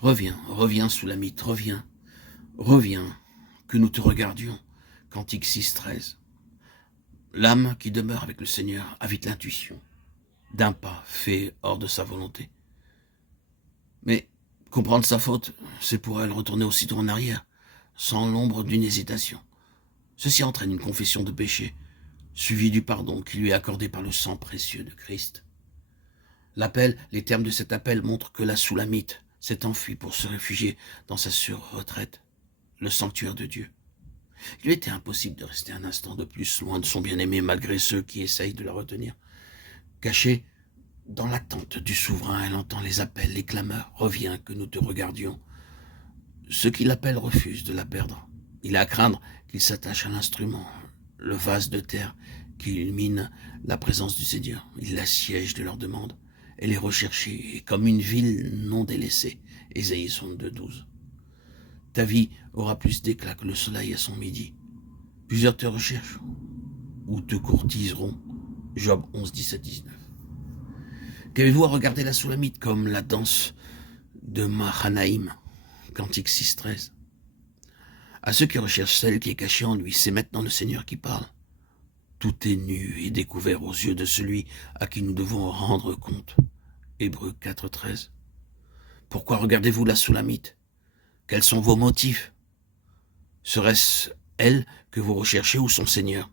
Reviens, reviens, Soulamite, reviens, reviens, que nous te regardions. Cantique 6,13. L'âme qui demeure avec le Seigneur a vite l'intuition d'un pas fait hors de sa volonté. Mais comprendre sa faute, c'est pour elle retourner aussitôt en arrière, sans l'ombre d'une hésitation. Ceci entraîne une confession de péché, suivie du pardon qui lui est accordé par le sang précieux de Christ. Les termes de cet appel montrent que la Soulamite s'est enfuie pour se réfugier dans sa sûre retraite, le sanctuaire de Dieu. Il lui était impossible de rester un instant de plus loin de son bien-aimé malgré ceux qui essayent de la retenir. Cachée dans l'attente du souverain, elle entend les appels, les clameurs. Reviens, que nous te regardions. Ceux qui l'appellent refusent de la perdre. Il a à craindre qu'il s'attache à l'instrument, le vase de terre qui illumine la présence du Seigneur. Il l'assiège de leurs demandes. Elle est recherchée comme une ville non délaissée. Ésaïe 62,12. Ta vie aura plus d'éclat que le soleil à son midi. Plusieurs te recherchent ou te courtiseront. Job 11, 17, 19. Qu'avez-vous à regarder la Soulamite comme la danse de Mahanaïm, Cantique 6, 13. À ceux qui recherchent celle qui est cachée en lui, c'est maintenant le Seigneur qui parle. Tout est nu et découvert aux yeux de celui à qui nous devons rendre compte. Hébreux 4, 13. Pourquoi regardez-vous la Soulamite? Quels sont vos motifs? Serait-ce elle que vous recherchez ou son Seigneur?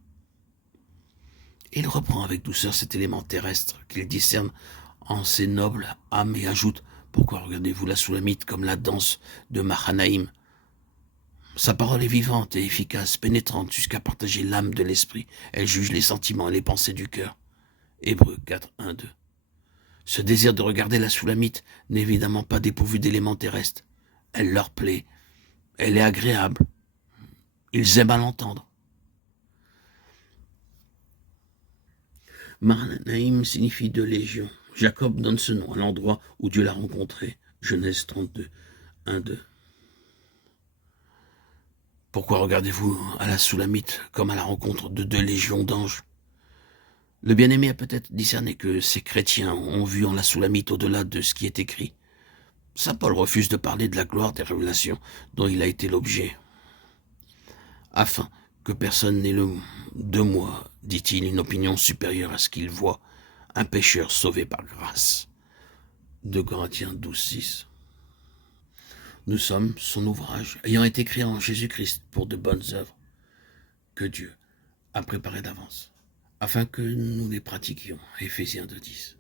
Et il reprend avec douceur cet élément terrestre qu'il discerne en ses nobles âmes et ajoute « Pourquoi regardez-vous la Soulamite comme la danse de Mahanaïm ?» Sa parole est vivante et efficace, pénétrante jusqu'à partager l'âme de l'esprit. Elle juge les sentiments et les pensées du cœur. Hébreux 4, 1, 2. Ce désir de regarder la Soulamite n'est évidemment pas dépourvu d'éléments terrestres. Elle leur plaît. Elle est agréable. Ils aiment à l'entendre. Mahanaïm signifie deux légions. Jacob donne ce nom à l'endroit où Dieu l'a rencontré. Genèse 32, 1, 2. Pourquoi regardez-vous à la Soulamite comme à la rencontre de deux légions d'anges? Le bien-aimé a peut-être discerné que ces chrétiens ont vu en la Soulamite au-delà de ce qui est écrit. Saint Paul refuse de parler de la gloire des révélations dont il a été l'objet. Afin que personne n'ait de moi, dit-il, une opinion supérieure à ce qu'il voit, un pécheur sauvé par grâce. 2 Corinthiens 12, 6. Nous sommes son ouvrage, ayant été créés en Jésus-Christ pour de bonnes œuvres que Dieu a préparées d'avance, afin que nous les pratiquions. Éphésiens 2, 10.